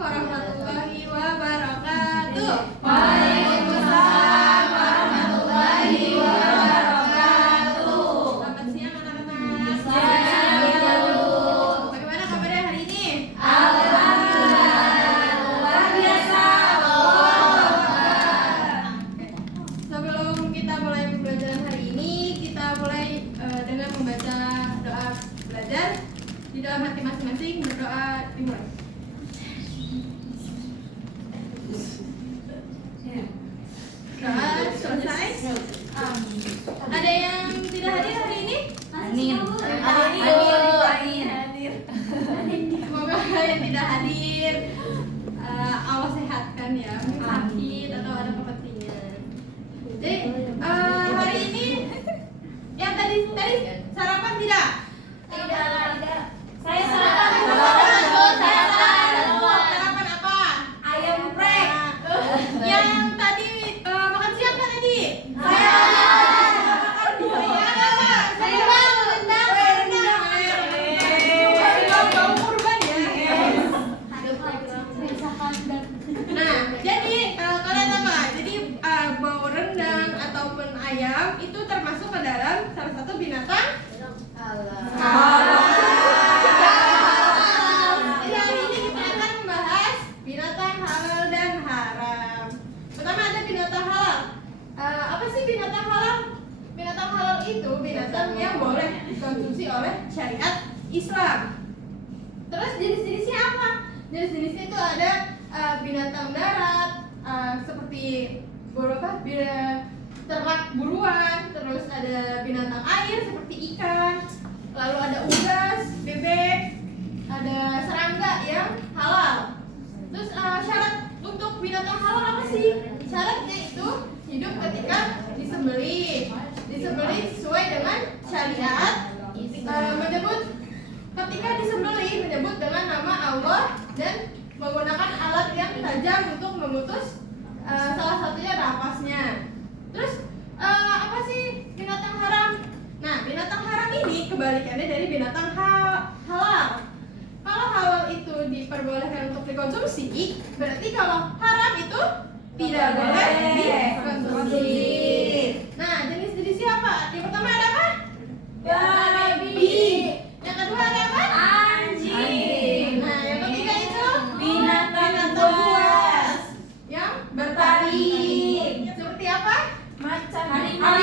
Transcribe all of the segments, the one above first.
warahmatullahi wabarakatuh. Waalaikumsalam warahmatullahi wabarakatuh. Selamat siang anak-anak. Siang. Bagaimana kabarnya hari ini? Alhamdulillah, luar biasa. Sebelum kita mulai pembelajaran hari ini, kita mulai dengan membaca doa belajar. Di dalam hati masing-masing berdoa dimulai. Doa selesai. Ada yang tidak hadir hari ini? Amin. Semoga yang tidak hadir Allah sehatkan ya, mungkin sakit atau ada kepentingan. Jadi hari ini yang tadi sarapan tidak? Tidak. Saya Sarapan apa? Ayam geprek. Yang tadi makan siang kan tadi? Saya Nah, jadi kalian apa? Jadi bau rendang ataupun ayam itu termasuk ke dalam salah satu binatang halal. Jadi hari ini kita akan membahas binatang halal dan haram. Pertama ada binatang halal. Apa sih binatang halal? Binatang halal itu binatang yang boleh dikonsumsi oleh syariat Islam. Terus jenis-jenisnya apa? Jenis-jenisnya itu ada binatang darat seperti ternak buruan, terus ada binatang air seperti ikan, lalu ada unggas, bebek, ada serangga yang halal. Terus syarat untuk binatang halal apa sih? Syaratnya itu hidup ketika disembelih sesuai dengan syariat, ketika disembelih menyebut dengan nama Allah dan menggunakan alat yang tajam untuk memutus salah satunya napasnya. Terus apa sih binatang haram? Nah, binatang haram ini kebalikannya dari binatang halal. Kalau halal itu diperbolehkan untuk dikonsumsi, berarti kalau haram itu tidak boleh dikonsumsi. Nah, jenis-jenisnya apa? Yang pertama ada apa? Babi. Yang kedua ada apa? Anjing. Nah, yang ketiga itu Binatang buas. yang bertaring. Seperti apa? Macan Harimau.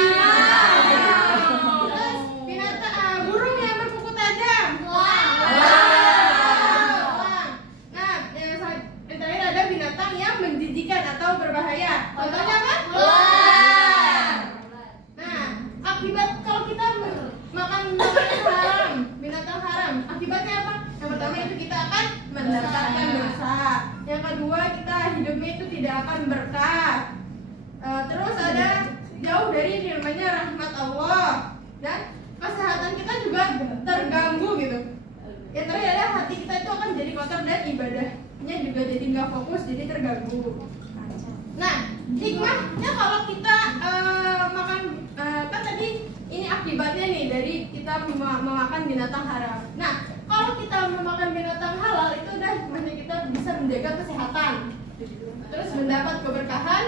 Terus binatang burung yang berkuku tajam. Elang. Nah, yang terakhir ada binatang yang menjijikan atau berbahaya. Contohnya apa? Nah, akibat kalau kita makan makanan haram, binatang haram, akibatnya apa? Yang pertama itu kita akan mendapatkan dosa. Yang kedua, kita hidupnya itu tidak akan berkah. Terus ada jauh dari namanya rahmat Allah dan kesehatan kita juga terganggu gitu. Yang terakhir ada hati kita itu akan jadi kotor dan ibadahnya juga jadi nggak fokus, jadi terganggu. Nah, hikmahnya kalau kita makan kan tadi ini akibatnya nih dari kita memakan binatang haram. Nah, kalau kita memakan binatang halal itu udah kita bisa menjaga kesehatan, terus mendapat keberkahan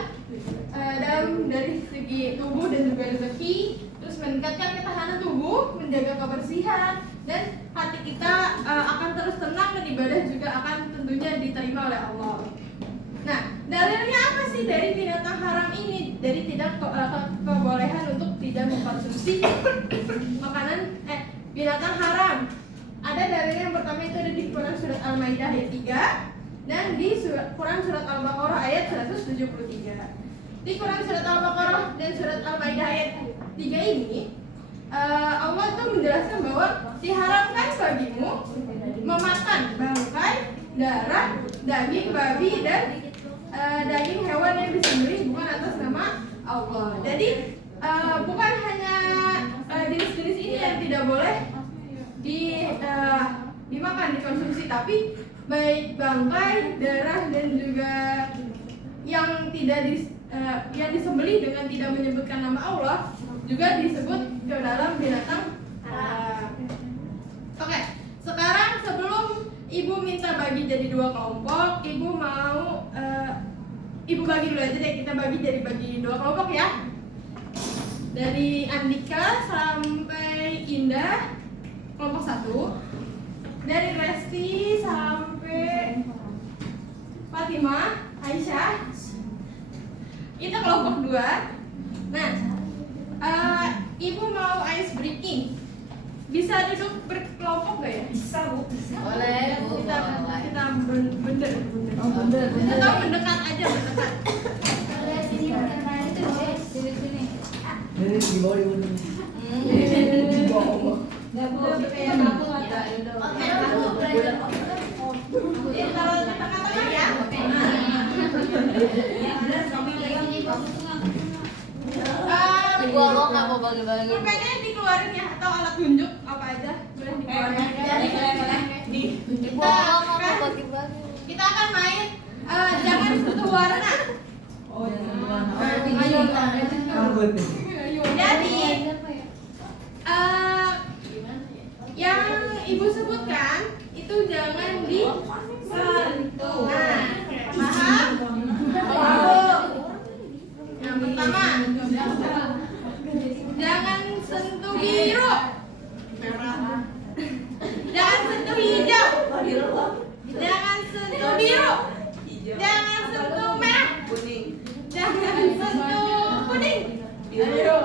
dari segi tubuh dan juga rezeki, terus meningkatkan ketahanan tubuh, menjaga kebersihan, dan hati kita akan terus tenang dan ibadah juga akan tentunya diterima oleh Allah. Nah, dalilnya apa sih dari binatang haram ini? Dari tidak kebolehan untuk tidak mengkonsumsi makanan binatang haram. Ada dalilnya yang pertama itu ada di Quran surat Al-Maidah ayat 3 dan di Quran surat Al-Baqarah ayat 173. Di Quran surat Al-Baqarah dan surat Al-Maidah ayat 3 ini Allah itu menjelaskan bahwa diharamkan bagimu memakan bangkai, darah, daging babi dan daging hewan yang disembelih bukan atas nama Allah. Jadi bukan hanya jenis-jenis ini yang tidak boleh dimakan, dikonsumsi, tapi baik bangkai, darah dan juga yang yang disembelih dengan tidak menyebutkan nama Allah juga disebut ke dalam binatang haram. Oke, sekarang sebelum Ibu minta bagi jadi dua kelompok, Ibu bagi dulu aja deh, kita bagi 2 kelompok ya. Dari Andika sampai Indah kelompok 1. Dari Resti sampai Fatimah, Aisyah itu kelompok 2. Nah, Ibu mau ice breaking. Bisa duduk berkelompok gak ya? Bisa Bu. Boleh, Bu. Kita bener. Oh bener. Atau mendekat aja, mendekat. Sini sini. Ini di bawah di bawah. Di bawah. Nggak Bu, kayak aku mata. Oke, aku belajar. Kalau tengah-tengah ya. Ibu aku nggak mau bagi-bagi. Pulpennya dikeluarin ya, atau alat tunjuk apa aja boleh dikeluarin. Ibu aku nggak mau bagi-bagi. Kita akan main jangan sentuh warna. Oh, Ayo, Rambut. jadi yang Ibu sebutkan itu jangan disentuh. Nah, paham? Yang pertama, jangan sentuh biru, jangan sentuh hijau, jangan sentuh biru, jangan sentuh merah, jangan sentuh kuning. Ayo.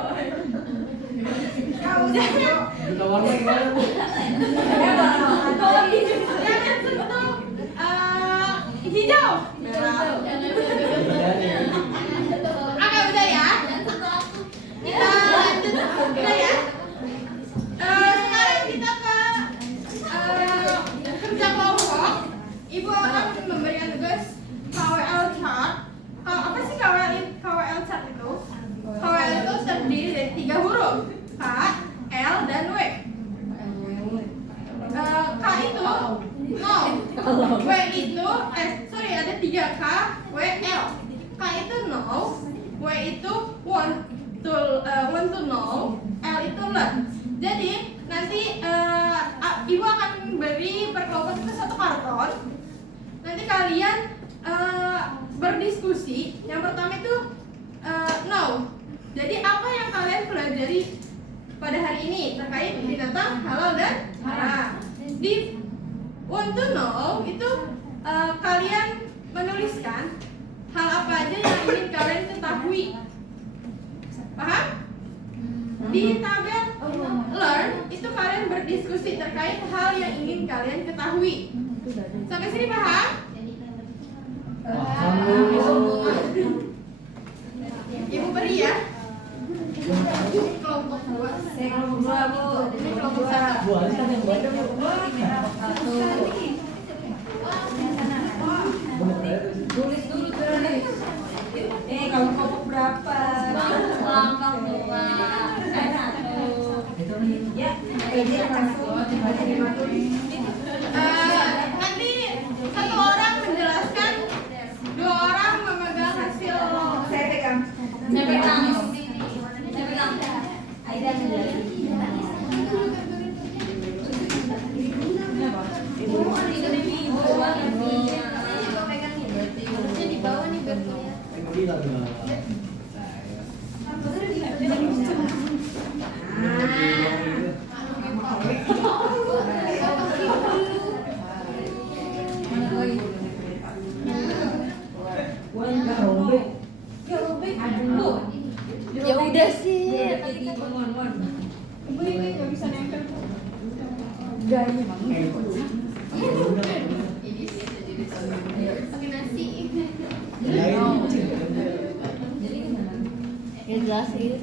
Kita warna gimana, Bu? Jangan sentuh hijau. Oke, udah ya. Kita lanjut, udah ya. Sekarang kita ke kerja kelompok. Ibu akan memberikan tugas KWL chart. Apa sih KWL chart itu? KWL itu terdiri dari 3 huruf, K, L, dan W. K itu 0, W itu ada 3 K, W, L. K itu 0, W itu want to know, L itu learn. Jadi nanti Ibu akan beri per kelompok itu 1 karton. Nanti kalian berdiskusi. Yang pertama itu know. Jadi apa yang kalian pelajari pada hari ini terkait binatang halal dan haram. Di want to know itu kalian menuliskan hal apa aja yang ingin kalian ketahui. Paham? Di tabel learn itu kalian berdiskusi terkait hal yang ingin kalian ketahui. Sampai sini paham? Ibu beri ya. Kelompok 2. Kelompok 2 Bu. Ini kelompok 1. Bu, Alis kan yang baca, Bu. Tulis dulu nih. Kamu kelompok berapa? Langkah 2. Ya, ini masuk. Nanti 1 orang menjelaskan, 2 orang memegang hasil. Saya pegang. Saya pegang. Aida menjelasin. Harusnya di bawah nih biar kelihatan. Yang bilang, Mbak. Ya udah sih. Ibu ini nggak bisa nempel. Pakai nasi. Ya jelas sih.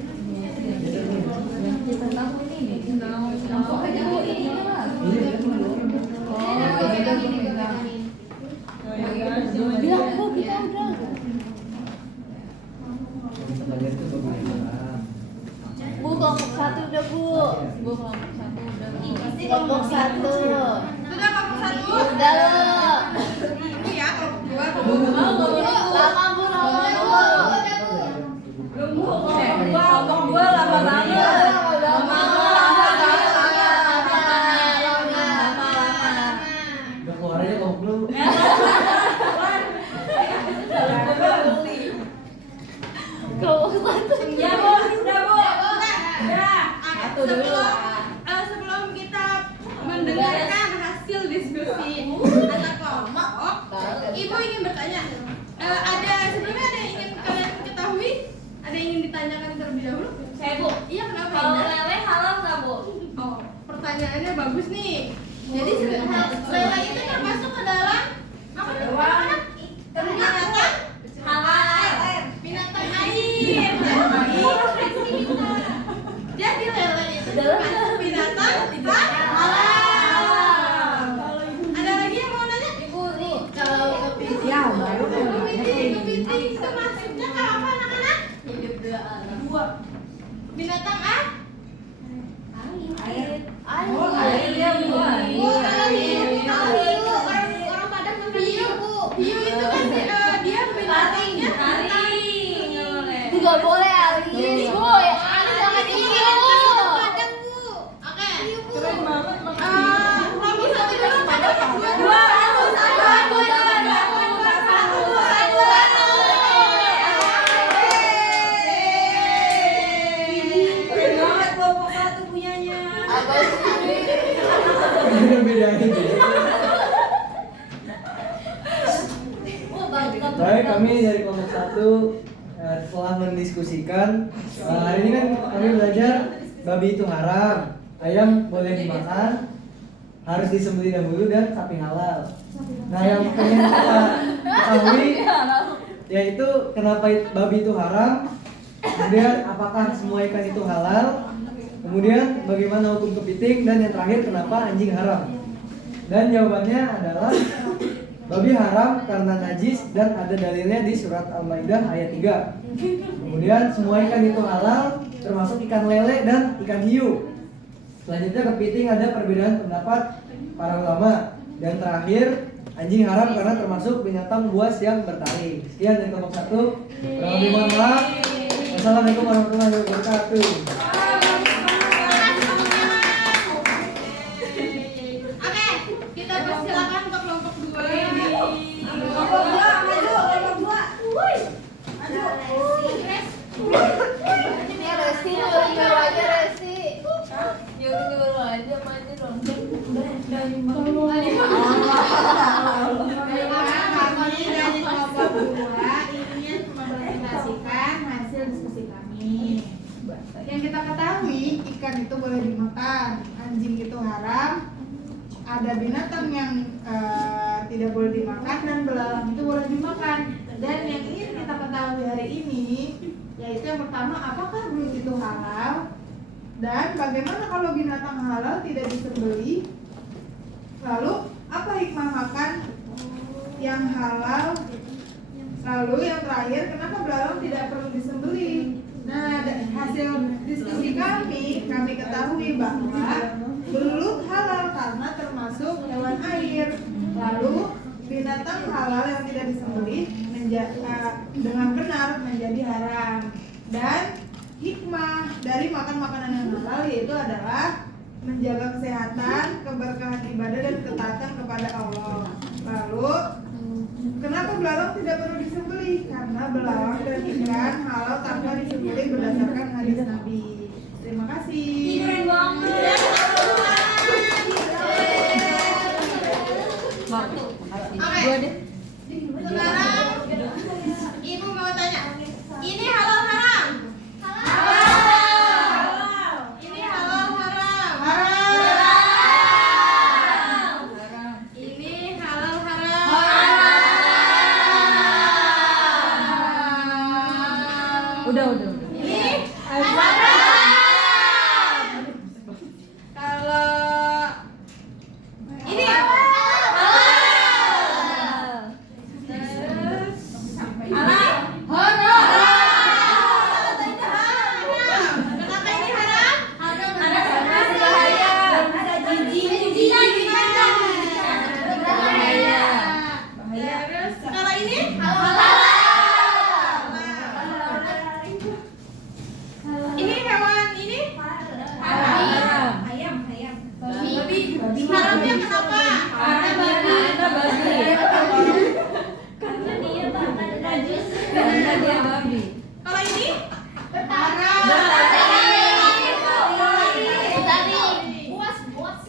Kita tahu ini. Campur aja Bu ini lah. Bilang Bu kita udah. Bu kelompok 1 udah Bu. Bu kelompok 1 udah Bu. Kelompok 1. Sudah kelompok 1. Udah loh. Ibu ya kelompok 2. Lama Bu, lama Bu. Kelompok 2 lama banget. Udah keluar aja kelompok lu. Satu dulu lah. Sebelum kita mendengarkan hasil diskusi antar kelompok, Ibu ingin bertanya. Sebelumnya ada yang ingin kalian ketahui? Ada yang ingin ditanyakan terlebih dahulu? Saya Bu. Iya, kenapa Kalau Indah? lele halal nggak Bu? Oh, pertanyaannya bagus nih. Jadi lele itu termasuk ke dalam apa? Binatang Halal. binatang air. Jadi lele itu termasuk binatang halal. Ada lagi yang mau nanya? Ibu nih kalau kepiting. Ya, baru Kepiting itu maksudnya apa anak-anak? Hidup dua alam. Binatang apa? Air. Oh, air ya, Bu. Orang Padang namanya hiu, Bu. Hiu itu kan dia binatangnya Nggak boleh alis, boy. Alis jangan hiu. Oke. Keren banget Kamu satu dulu. Dua. Keren banget kelompok 1 punyanya. Apa sih? Bedain. Oh, bangga. Baik, kami dari kelompok 1 telah mendiskusikan. Hari ini kan kami belajar babi itu haram, ayam boleh dimakan, harus disembelih dahulu, dan sapi halal. Nah, yang pengen kita ketahui yaitu kenapa babi itu haram, kemudian apakah semua ikan itu halal, kemudian bagaimana hukum kepiting, dan yang terakhir kenapa anjing haram. Dan jawabannya adalah babi haram karena najis dan ada dalilnya di surat Al-Maidah ayat 3. Kemudian semua ikan itu halal termasuk ikan lele dan ikan hiu. Selanjutnya kepiting ada perbedaan pendapat para ulama. Dan terakhir anjing haram karena termasuk binatang buas yang bertaring. Sekian dari kelompok 1. Kurang lebih mohon maaf. Wassalamualaikum warahmatullahi wabarakatuh. Oke, kita persilakan untuk kelompok 2. Kelompok 2, maju, kelompok 2. Maju. Ini Resi, baru aja Resi. Yaudah baru aja maju dong. Kami dari kelompok 2 ingin mempresentasikan hasil diskusi kami. Yang kita ketahui, ikan itu boleh dimakan, anjing itu haram, ada binatang yang tidak boleh dimakan, dan belalang itu boleh dimakan. Dan yang ingin kita ketahui hari ini yaitu yang pertama, apakah belut itu halal, dan bagaimana kalau binatang halal tidak disembelih. Lalu apa hikmah makan yang halal? Lalu yang terakhir, kenapa belalang tidak perlu disembelih? Nah, hasil diskusi kami ketahui bahwa belut halal karena termasuk hewan air. Lalu binatang halal yang tidak disembelih dengan benar menjadi haram. Dan hikmah dari makan makanan yang halal yaitu adalah menjaga kesehatan, keberkahan ibadah, dan ketaatan kepada Allah. Lalu kenapa belalang tidak perlu disembelih? Karena belalang dan ikan halal tanpa disembelih berdasarkan hadis Nabi. Terima kasih. Keren banget. Oke. Sekarang Ibu mau tanya, ini halal haram? Halal. Ini halal haram? Haram. Ini halal haram? Haram. Udah. Ini haram.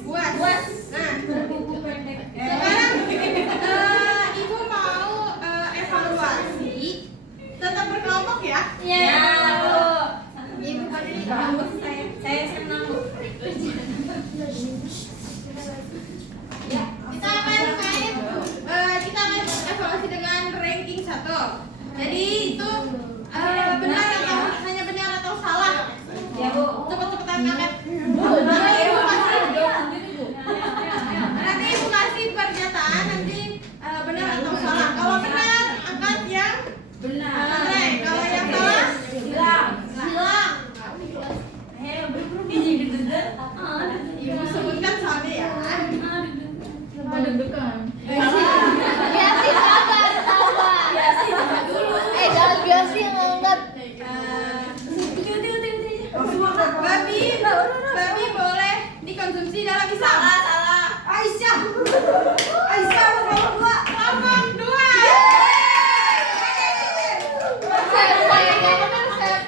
Buas. Nah, sekarang ibu mau evaluasi tetap berkelompok ya. Ibu Saya senang. kita akan evaluasi dengan ranking 1. Jadi itu benar atau hanya benar atau salah. Ya, Bu. Cepet-cepetan angkat. Nanti ibu kasih pernyataan nanti benar atau salah. Kalau benar angkat yang Benar. Kalau yang salah Silang. silang. Ayo, buru-buru deg-degan. Ibu sebutkan soalnya ya. Deg-degan. Biasi sabar. Jangan biasi yang angkat. Babi boleh dikonsumsi dalam Islam. Aisyah nomor 2. Nomor 2.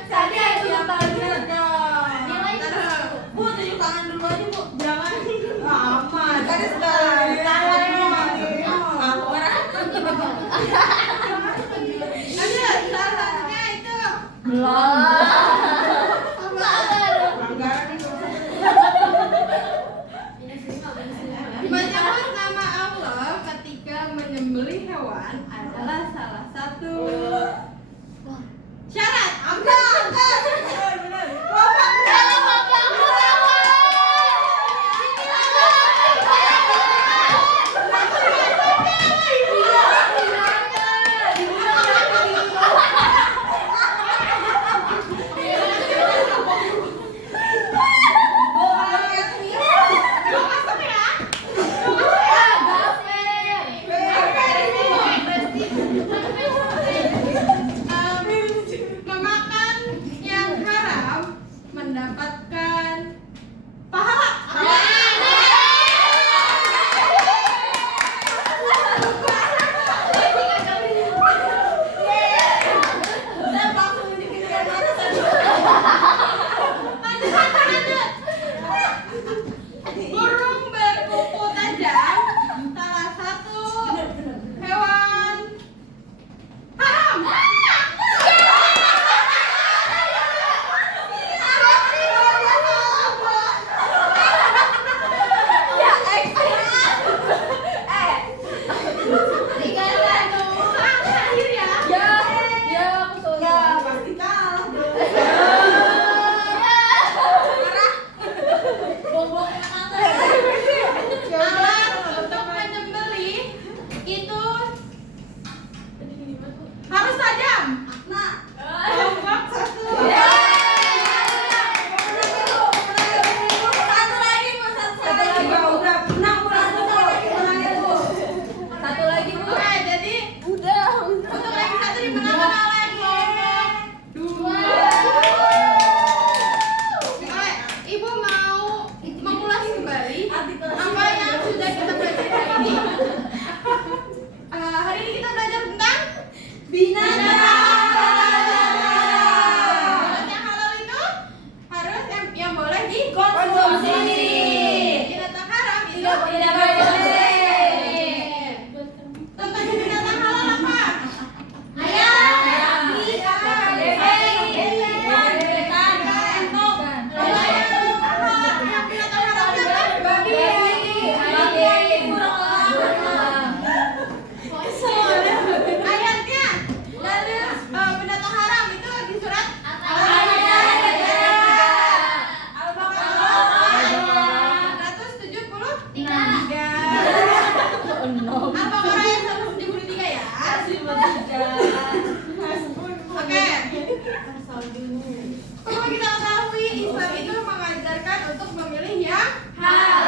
Tadi aku yang tangan bener Taruh. Bu, tunjuk tangan dulu aja, Bu. Jangan. Aman. Tadi sudah tangan Ada salah satunya itu. Menyebut nama Allah ketika menyembelih hewan adalah salah satu syarat. Memakan yang haram mendapatkan pahala. Burung berkuku tajam salah satu hewan haram. Terakhir ya. Pasti kalah. Alat untuk menyembelih itu harus tajam. Kelompok 1. Oke, jadi untuk ranking 1 dimenangkan oleh kelompok 2. Oke, ibu mau mengulas kembali apa yang sudah kita belajar hari ini. Hari ini kita belajar tentang binatang halal itu harus yang boleh Konsumsi. binatang haram itu Tidak boleh. Contohnya binatang halal apa? Ayam. Yang binatang haramnya apa? Ayatnya. Lalu binatang haram itu di surat Al-Baqarah ayat 173 ya. Oke. Perlu kita ketahui Islam itu mengajarkan untuk memilih yang halal.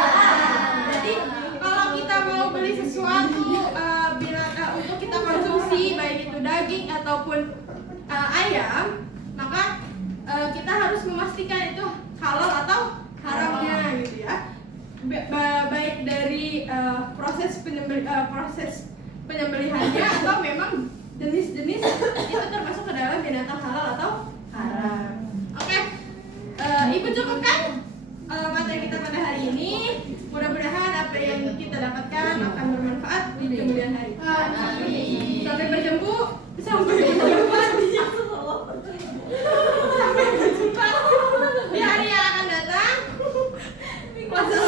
Jadi kalau kita mau beli sesuatu untuk kita konsumsi baik itu daging ataupun ayam, maka kita harus memastikan itu halal atau haramnya gitu ya. Baik dari proses penyembelihannya atau memang jenis-jenis itu termasuk ke dalam binatang halal atau haram. Oke, ibu cukupkan materi kemudian hari. Amin. Sampai berjumpa. Sampai berjumpa di hari yang akan datang. Wassalamualaikum